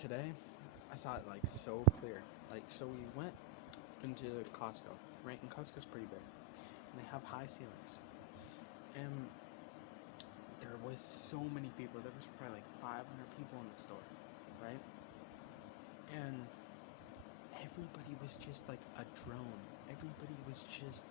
today, I saw it like so clear. Like, so we went into Costco, right? And Costco's pretty big, and they have high ceilings. And there was so many people. There was probably like 500 people in the store, right? And everybody was just like a drone. Everybody was just,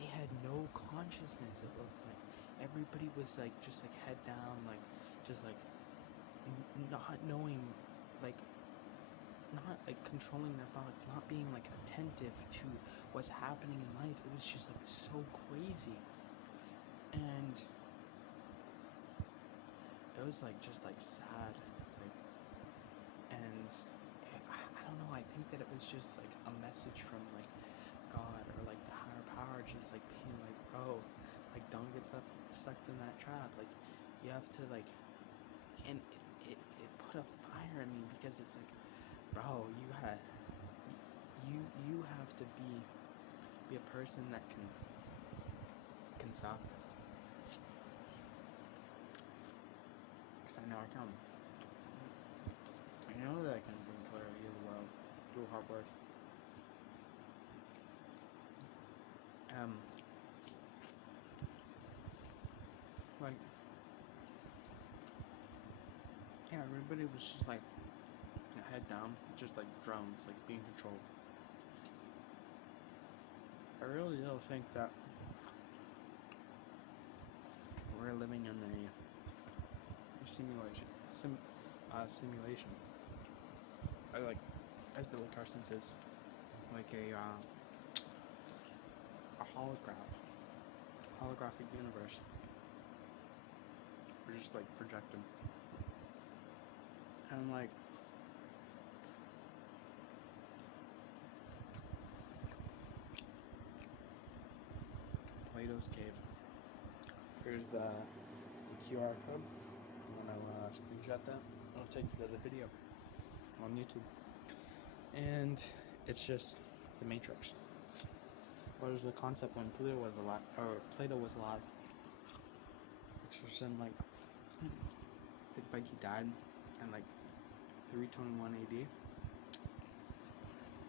they had no consciousness, it looked like. Everybody was like just like head down, like just like not knowing, like not like controlling their thoughts, not being like attentive to what's happening in life. It was just like so crazy. And it was like just like sad, like, and I don't know, I think that it was just like a message from like God or like the higher power, just like being like, bro, like don't get sucked in that trap. Like you have to like, and it put a fire in me because it's like, bro, you have to be a person that can stop this. Because I know I can. I know that I can bring clarity to the world through hard work. Um, like, yeah, everybody was just like head down, just like drones, like being controlled. I really don't think that we're living in a simulation. I like, as Billy Carson says, like a holographic universe. We're just like projected, and like Plato's cave. Here's the QR code. I'm gonna screenshot that. I'll take you to the video on YouTube. And it's just the Matrix. What was the concept when Plato was alive? Which was in like, I think like he died in like 321 AD.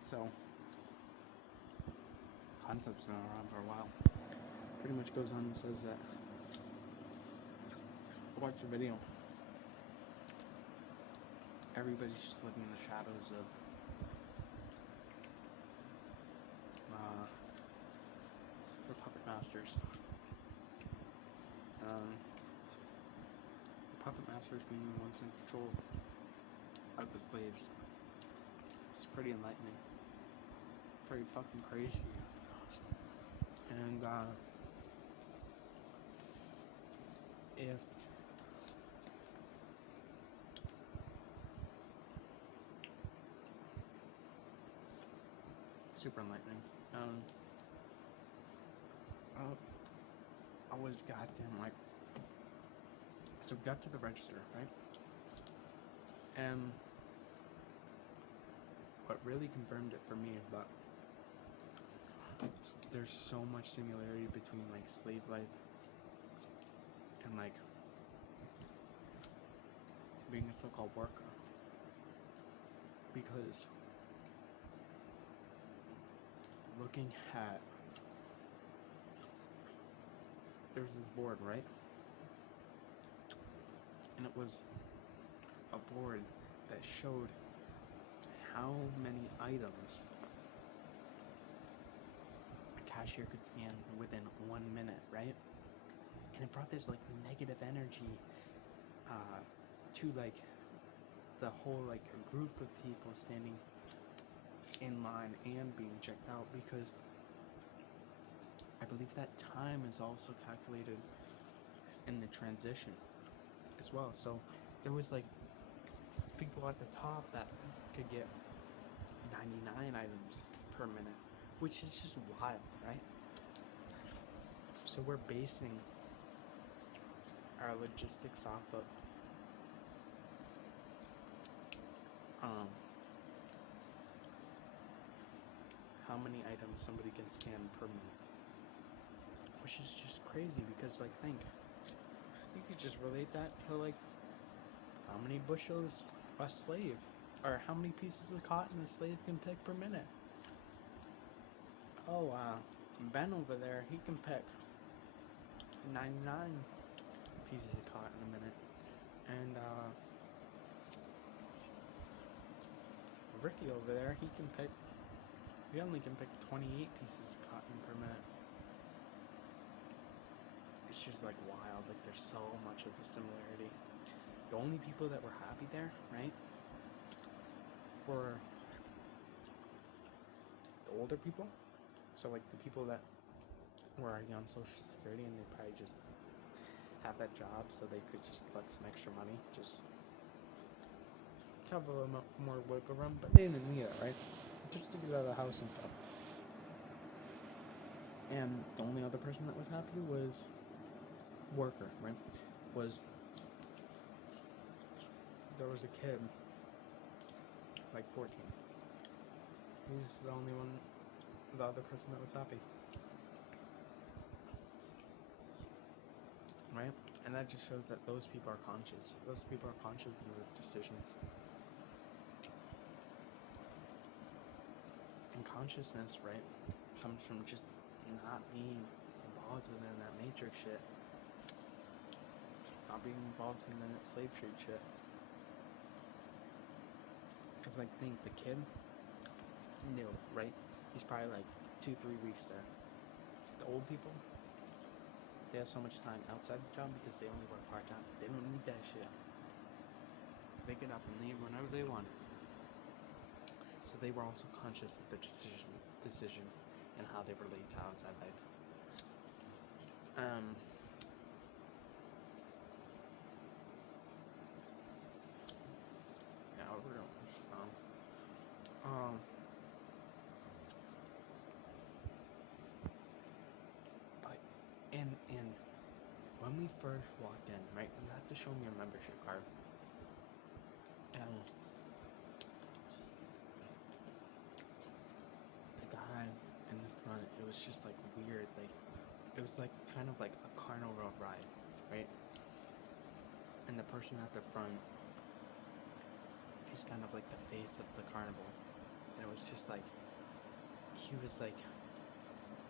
So concept's been around for a while. Pretty much goes on and says that. Go watch the video. Everybody's just living in the shadows of the puppet masters. The puppet masters being the ones in control of the slaves. It's pretty enlightening. Pretty fucking crazy. And if super enlightening. I was goddamn like, so we got to the register, right? And what really confirmed it for me is that there's so much similarity between like slave life and like being a so-called worker, because looking at, there was this board, right? And it was a board that showed how many items a cashier could scan within 1 minute, right? And it brought this like negative energy to like the whole like group of people standing in line and being checked out, because I believe that time is also calculated in the transition as well. So there was like people at the top that could get 99 items per minute, which is just wild, right? So we're basing our logistics off of how many items somebody can scan per minute, which is just crazy. Because like, think, you could just relate that to like how many bushels a slave or how many pieces of cotton a slave can pick per minute. Oh, Ben over there, he can pick 99 pieces of cotton a minute. And Ricky over there, he only can pick 28 pieces of cotton per minute. It's just like wild, like there's so much of a similarity. The only people that were happy there, right, were the older people. So like the people that were already on Social Security and they probably just have that job so they could just collect some extra money, just have a little more wiggle room, but they didn't need it, right? Just to get out of the house and stuff. And the only other person that was happy was worker, right? There was a kid, like 14. He's the only one, the other person that was happy. Right? And that just shows that those people are conscious. Those people are conscious of their decisions. And consciousness, right, comes from just not being involved within that matrix shit. Not being involved in that slave trade shit. Because, like, think the kid knew, right? He's probably like 2-3 weeks there. The old people, they have so much time outside the job because they only work part-time. They don't need that shit. They get up and leave whenever they want. So they were also conscious of their decisions and how they relate to outside life. Yeah, we're going to push on. But and when we first walked in, right, you had to show me your membership card. And the guy in the front, it was just like weird, like it was like kind of like a carnival ride, right? And the person at the front, he's kind of like the face of the carnival. And it was just like, he was like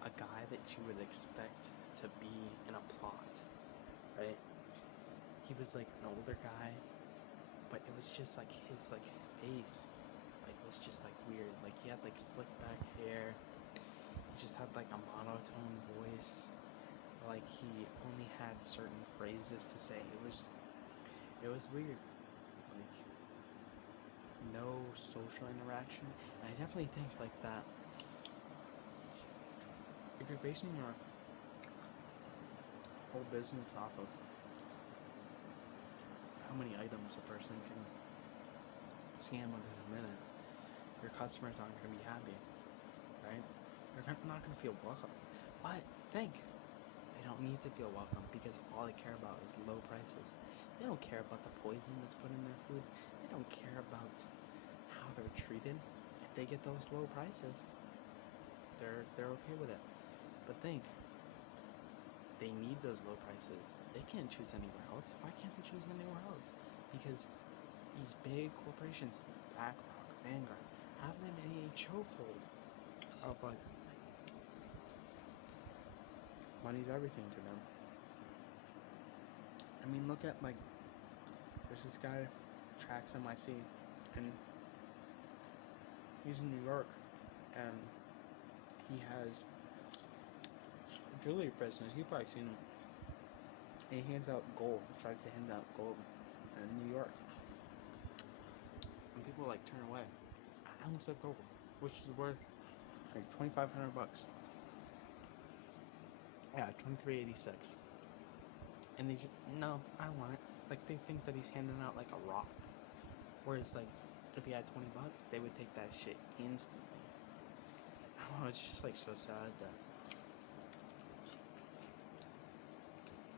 a guy that you would expect to be in a plot, right? He was like an older guy, but it was just like his like face, like was just like weird. Like he had like slick back hair. He just had like a monotone voice. Like he only had certain phrases to say. It was weird. Like no social interaction. And I definitely think like that. If you're basing your whole business off of how many items a person can scan within a minute, your customers aren't going to be happy, right? They're not going to feel welcome. But think, they don't need to feel welcome because all they care about is low prices. They don't care about the poison that's put in their food. They don't care about how they're treated. If they get those low prices, they're okay with it. But think, they need those low prices. They can't choose anywhere else. Why can't they choose anywhere else? Because these big corporations, BlackRock, Vanguard, have them in a chokehold of like, money's everything to them. I mean, look at like, there's this guy, Trax NYC, and he's in New York, and he has a jewelry business. You've probably seen him. And he hands out gold, tries to hand out gold in New York. And people like turn away. An ounce of gold, which is worth like $2,500. Yeah, $23.86. And they just, no, I don't want it. Like they think that he's handing out like a rock. Whereas like, if he had $20, they would take that shit instantly. I don't know, it's just like so sad that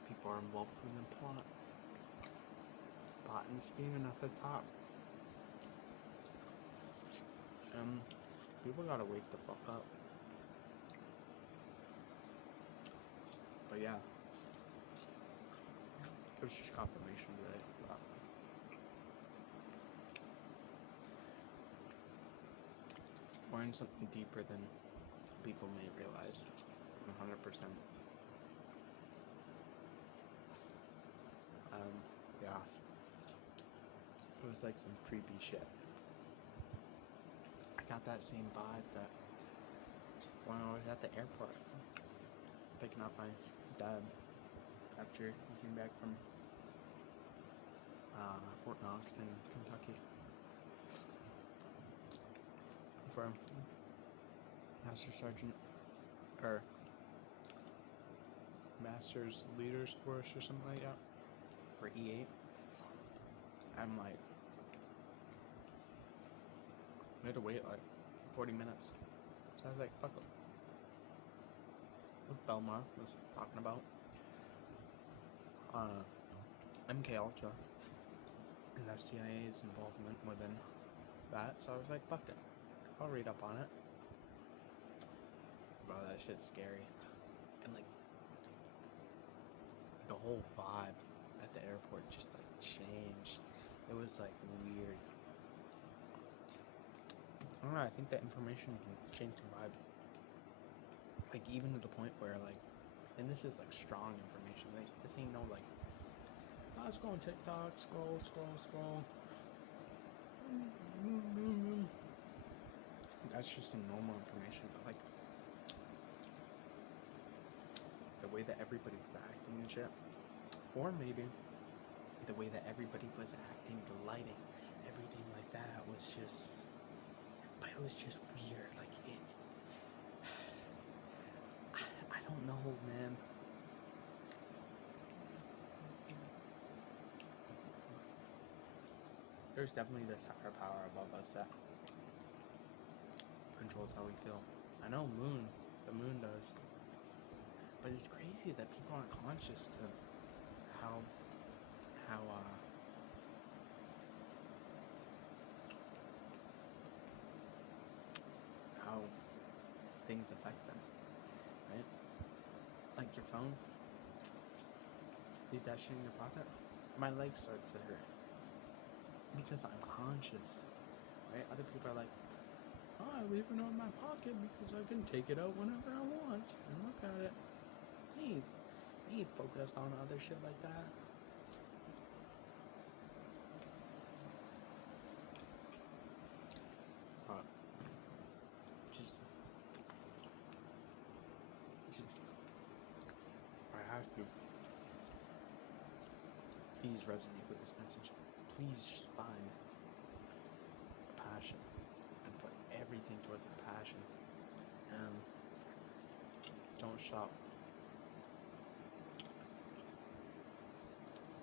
people are involved in the plot and scheming at the top. People gotta wake the fuck up. But yeah, it was just confirmation today. exploring something deeper than people may realize. 100%. Yeah. It was like some creepy shit. I got that same vibe that when I was at the airport picking up my dad after he came back from Fort Knox in Kentucky for Master Sergeant or Master's Leaders course or something like that, or E8. I'm like, we had to wait like 40 minutes. So I was like, fuck it. What Belmar was talking about MK Ultra and the CIA's involvement within that. So I was like, fuck it. I'll read up on it. Bro, that shit's scary. And like, the whole vibe at the airport just like changed. It was like weird. I don't know, I think that information can change the vibe. Like even to the point where like, and this is like strong information, like this ain't no like, oh, let's go on TikTok, scroll. That's just some normal information, but like the way that everybody was acting and shit, or maybe the way that everybody was acting, the lighting, everything like that was just, but it was just weird. Like it, I don't know, man. There's definitely this higher power above us that controls how we feel. I know the moon does. But it's crazy that people aren't conscious to how things affect them, right? Like your phone, leave that shit in your pocket. My leg starts to hurt because I'm conscious, right? Other people are like, oh, I leave it in my pocket because I can take it out whenever I want and look at it. They ain't focused on other shit like that. Just I have to. Please resonate with this message. Please just find a passion and put everything towards a passion. And don't stop.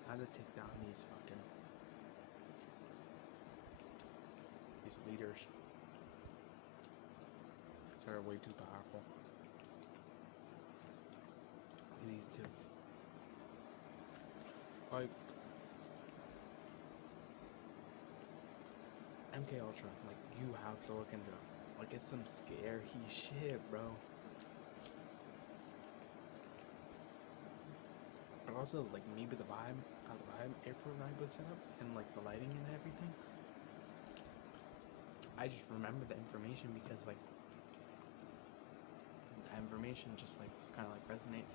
Gotta take down these leaders that are way too powerful. We need to like MK Ultra. Like you have to look into it. Like it's some scary shit, bro. But also like maybe the vibe, how the airport vibe was set up, and like the lighting and everything. I just remember the information because like the information just like kind of like resonates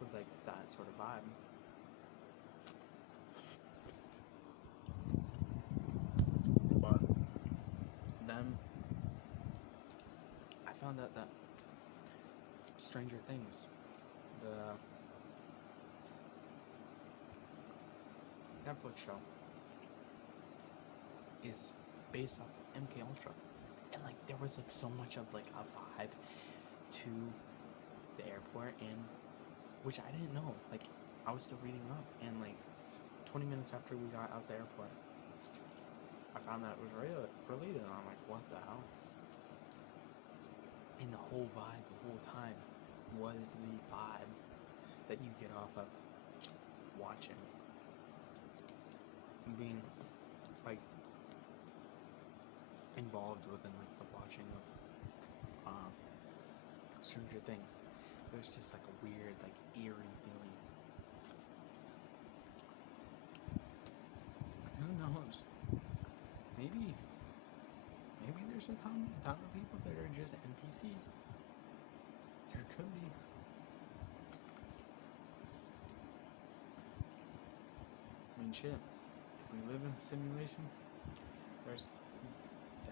with like that sort of vibe. But then I found out that Stranger Things, the Netflix show, is based off MK Ultra, and like there was like so much of like a vibe to the airport, and which I didn't know. Like I was still reading up, and like 20 minutes after we got out the airport, I found that it was related, and I'm like, what the hell? And the whole vibe, the whole time, was the vibe that you get off of watching, being like involved within like the watching of Stranger Things. It was just like a weird, like eerie feeling. Who knows? Maybe there's a ton of people that are just NPCs. There could be. I mean, shit. If we live in a simulation, there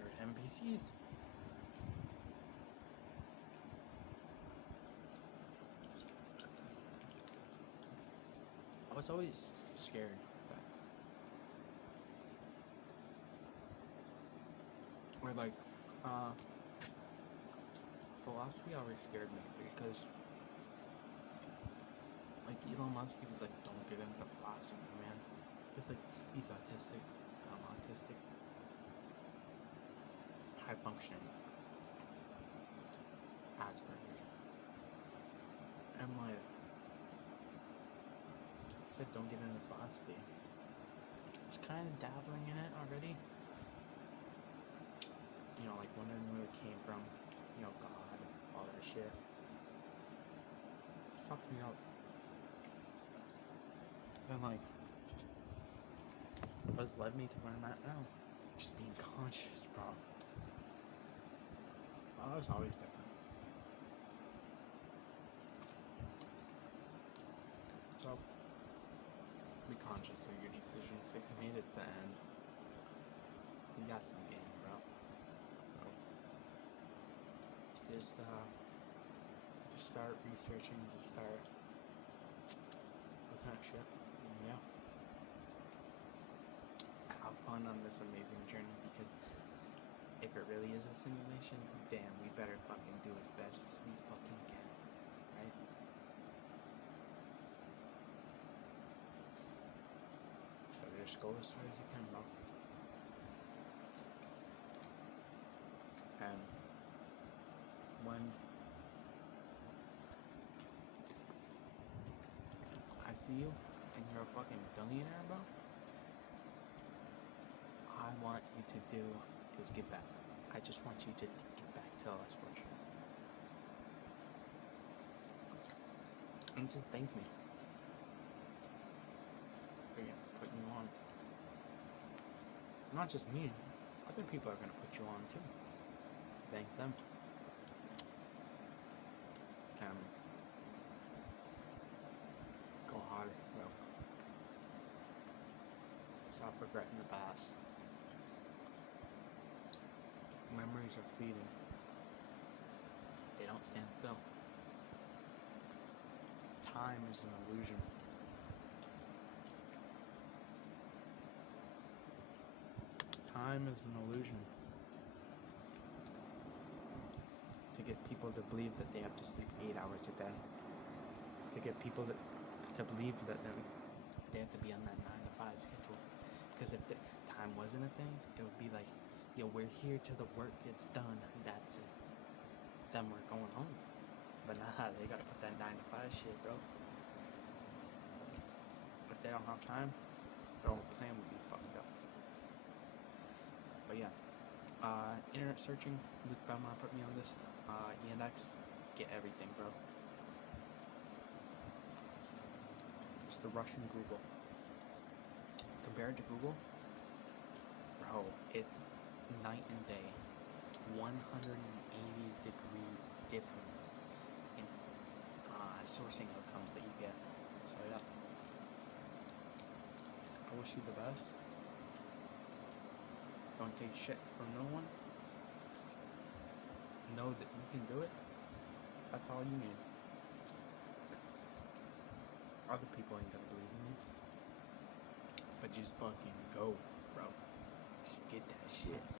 are NPCs. I was always scared. Or like, philosophy always scared me because, like, Elon Musk, he was like, don't get into philosophy, man. It's like, he's autistic, I'm autistic. High functioning. Asperger's. I'm like, I said, don't get into philosophy. I was kind of dabbling in it already. You know, like wondering where it came from. You know, God, all that shit. It fucked me up. And like, what's led me to where I'm at now? Just being conscious, bro. I was always different. So, be conscious of your decisions. If you made it to the end, you got some game, bro. So, just start researching. Just start looking at shit. And yeah. Have fun on this amazing journey because if it really is a simulation, damn, we better fucking do as best as we fucking can, right? So just go as hard as you can, bro. And when I see you and you're a fucking billionaire, bro, all I want you to do is give back. I just want you to give back to less fortunate. And just thank me for putting you on. Not just me, other people are gonna put you on too. Thank them. Go hard, bro. Stop regretting the past. Memories are fleeting. They don't stand still. Time is an illusion. Time is an illusion. To get people to believe that they have to sleep 8 hours a day. To get people to believe that they have to be on that 9 to 5 schedule. Because if the time wasn't a thing, it would be like, yo, we're here till the work gets done. That's it. Then we're going home. But nah, they gotta put that 9 to 5 shit, bro. If they don't have time, their whole plan would be fucked up. But yeah, internet searching, Luke Belmar put me on this. Yandex, get everything, bro. It's the Russian Google. Compared to Google, bro, it night and day, 180-degree difference in sourcing outcomes that you get. So yeah, I wish you the best. Don't take shit from no one. Know that you can do it. That's all you need. Other people ain't gonna believe in you. But just fucking go, bro. Just get that shit.